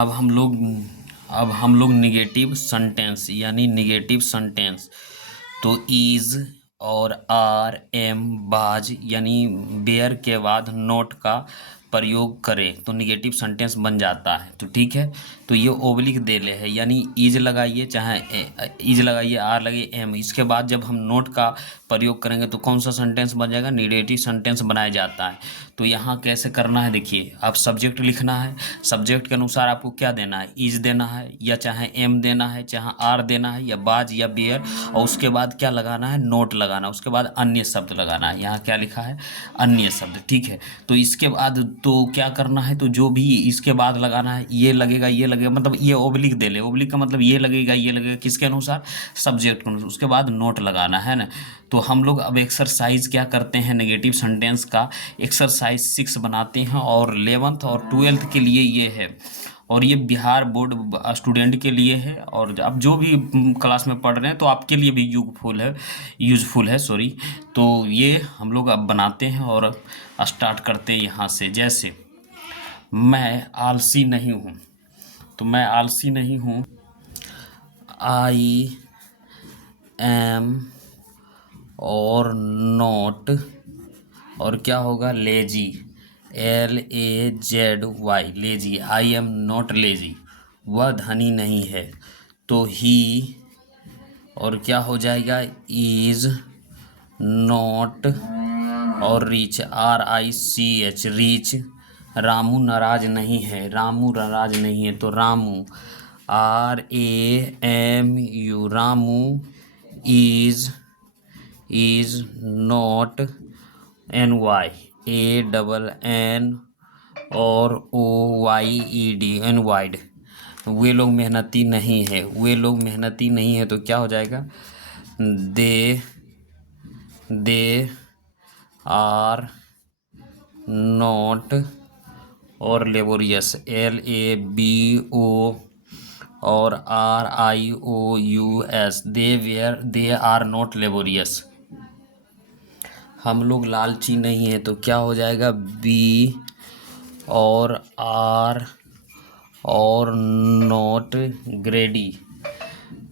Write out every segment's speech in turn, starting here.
अब हम लोग निगेटिव सेंटेंस यानी निगेटिव सेंटेंस तो इज और आर एम बाज यानी बेयर के बाद नोट का प्रयोग करें तो निगेटिव सेंटेंस बन जाता है। तो ठीक है, तो ये ओब्लिक देले है यानी इज लगाइए चाहे इज लगाइए आर लगाइए एम, इसके बाद जब हम नोट का प्रयोग करेंगे तो कौन सा सेंटेंस बन जाएगा, निगेटिव सेंटेंस बनाया जाता है। तो यहाँ कैसे करना है देखिए, आप सब्जेक्ट लिखना है, सब्जेक्ट के अनुसार आपको क्या देना है, इज देना है या चाहे एम देना है, चाहे आर देना है या बाज या बियर, और उसके बाद क्या लगाना है, नोट लगाना है, उसके बाद अन्य शब्द लगाना है। यहाँ क्या लिखा है, अन्य शब्द। ठीक है, तो इसके बाद तो क्या करना है, तो जो भी इसके बाद लगाना है ये लगेगा, मतलब ये ओब्लिक दे ले, ओब्लिक का मतलब ये लगेगा किसके अनुसार, सब्जेक्ट के अनुसार, उसके बाद नोट लगाना है ना। तो हम लोग अब एक्सरसाइज क्या करते हैं, नेगेटिव सेंटेंस का एक्सरसाइज 6 बनाते हैं और 11th और 12th के लिए ये है, और ये बिहार बोर्ड स्टूडेंट के लिए है, और अब जो भी क्लास में पढ़ रहे हैं तो आपके लिए भी यूजफुल है सॉरी। तो ये हम लोग अब बनाते हैं और स्टार्ट करते हैं यहाँ से। जैसे मैं आलसी नहीं हूँ, तो मैं आलसी नहीं हूँ, आई एम और नॉट, और क्या होगा, lazy, LAZY, lazy, I am not lazy, वह धनी नहीं है। तो ही, और क्या हो जाएगा, इज नॉट, और रीच, RICH, रीच, रामू नाराज नहीं है, रामू नाराज नहीं है, तो Ramu, RAMU, Ramu is not, NY, ANN और OYED, अनवाइड, वे लोग मेहनती नहीं है, वे लोग मेहनती नहीं है, तो क्या हो जाएगा, दे आर नॉट, और लेबोरियस, LABO और RIOUS, they are not laborious. हम लोग लालची नहीं है, तो क्या हो जाएगा, बी और आर और नॉट ग्रेडी,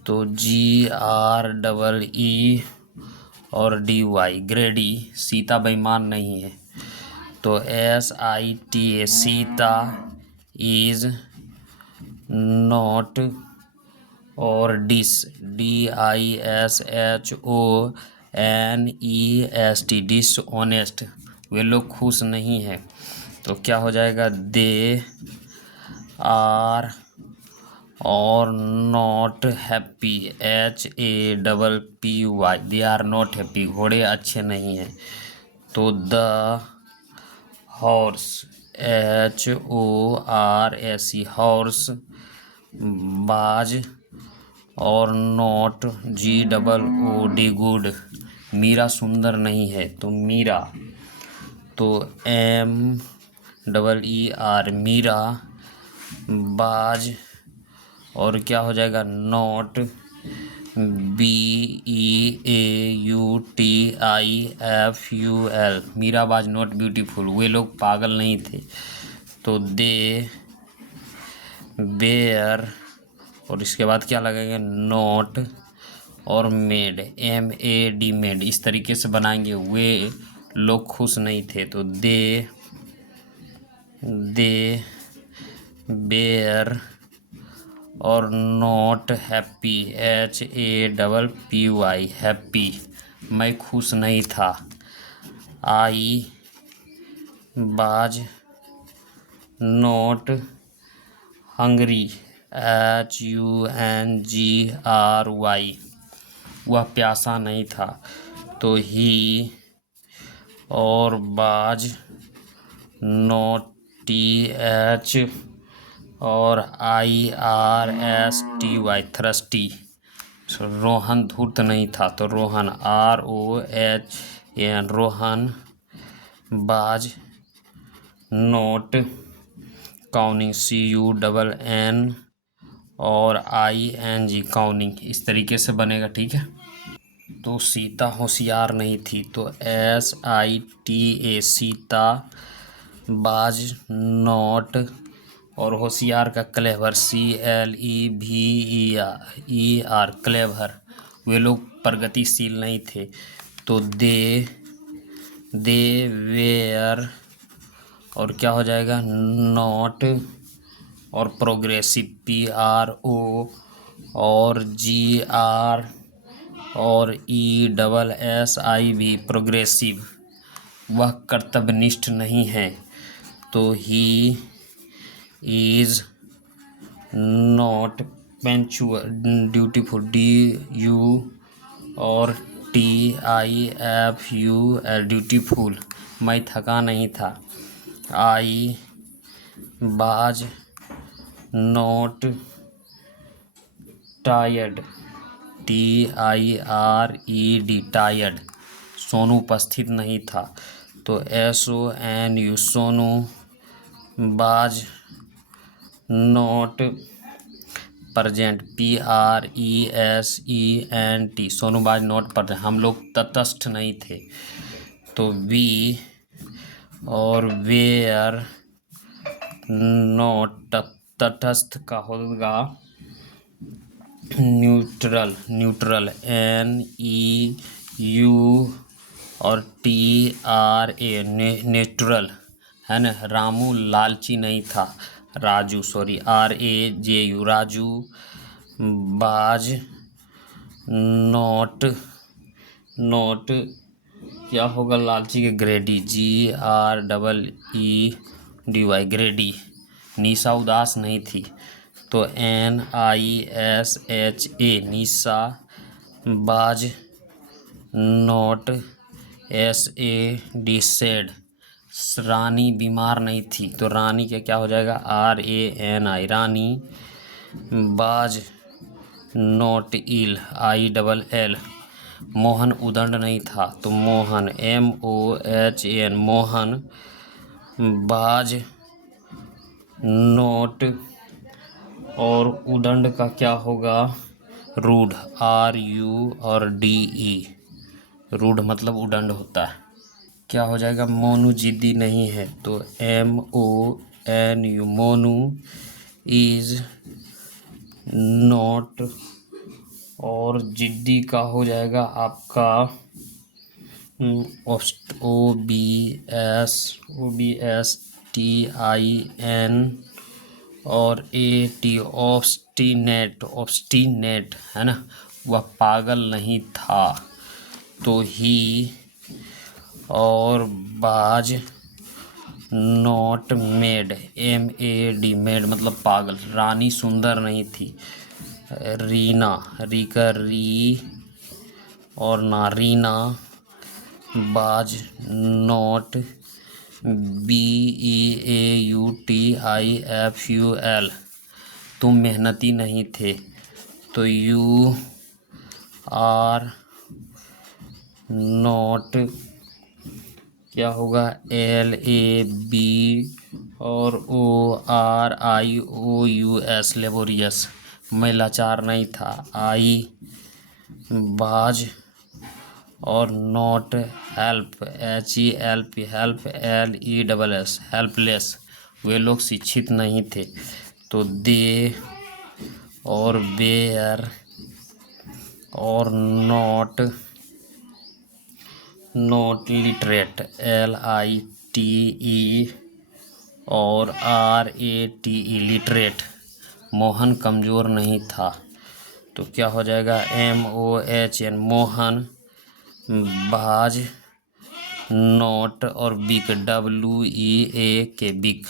तो GREE और DY, ग्रेडी। सीता बेईमान नहीं है, तो SITA, सीता इज नॉट, और DISHONEST, डिसऑनेस्ट, वे लोग खुश नहीं है, तो क्या हो जाएगा, दे आर और not happy, HAPPY, they are not happy, घोड़े अच्छे नहीं हैं, तो द हॉर्स, HORSE, हॉर्स, बाज, और नॉट GOOD, गुड, मीरा सुंदर नहीं है, तो मीरा, तो MEER, मीरा, बाज, और क्या हो जाएगा, नॉट, BEAUTIFUL, मीराबाज नॉट ब्यूटीफुल, वे लोग पागल नहीं थे, तो दे बेयर, और इसके बाद क्या लगेगा, नॉट, और मेड, MAD, मेड, इस तरीके से बनाएंगे, वे लोग खुश नहीं थे, तो दे बेयर और नॉट हैप्पी, HAPPY, हैप्पी, मैं खुश नहीं था, आई बाज नॉट हंगरी, HUNGRY, वह प्यासा नहीं था, तो ही और बाज नॉट TH और IRSTY, थ्रस्टी, रोहन धूर्त नहीं था, तो रोहन, ROHN, रोहन, बाज नोट काउनिंग, CUNN और ING, काउनिंग, इस तरीके से बनेगा। ठीक है, तो सीता होशियार नहीं थी, तो SITA, सीता, बाज नॉट और होशियार का क्लेवर, CLEVER, क्लेवर। वे लोग प्रगतिशील नहीं थे। तो दे वेयर, और क्या हो जाएगा, नॉट और प्रोग्रेसिव, PRO और GR और ESSIV, प्रोग्रेसिव। वह कर्तव्यनिष्ठ नहीं है। तो he is not punctual, dutiful, DU और TIFUL, ड्यूटीफुल। मैं थका नहीं था। I was not tired, TIRED, tired. Sonu उपस्थित नहीं था। तो SONU, Sonu was not present, PRESENT, Sonu was not present. हम लोग तटस्थ नहीं थे। तो वी और वेयर नॉट, तटस्थ का होगा न्यूट्रल, NEU और TRA, नेचुरल, है ना। रामू लालची नहीं था, राजू, सॉरी, RAJU, राजू बाज नॉट क्या होगा लालची के, ग्रेडी, GREEDY, ग्रेडी। निशा उदास नहीं थी। तो NISHA, निशा बाज नॉट SAD, सैड। रानी बीमार नहीं थी। तो रानी के क्या हो जाएगा, RANI, रानी बाज नॉट इल, ILL। मोहन उदंड नहीं था। तो मोहन, MOHN, मोहन बाज नोट, और उदंड का क्या होगा, रूड, RU और DE, रूड मतलब उदंड होता है। क्या हो जाएगा, मोनू जिद्दी नहीं है। तो MONU, मोनू इज नॉट, और जिद्दी का हो जाएगा आपका OBSTIN और AT, ऑब्स्टिनेट, है ना। वह पागल नहीं था। तो ही और बाज नॉट मेड, MAD, मेड मतलब पागल। रानी सुंदर नहीं थी। रीना, री और नारीना बाज नॉट, BEAUTIFUL, तुम मेहनती नहीं थे। तो यू आर नॉट क्या होगा, LAB और ORIOUS, लेबोरियस। मैं लाचार नहीं था। आई बाज और not help, HELP, help LESS, helpless. वे लोग शिक्षित नहीं थे। तो दे और वेयर और नॉट लिटरेट, LITE और RATE, लिटरेट। मोहन कमज़ोर नहीं था। तो क्या हो जाएगा, MOHN, मोहन बाज नॉट, और बिक, WEAK, बिक।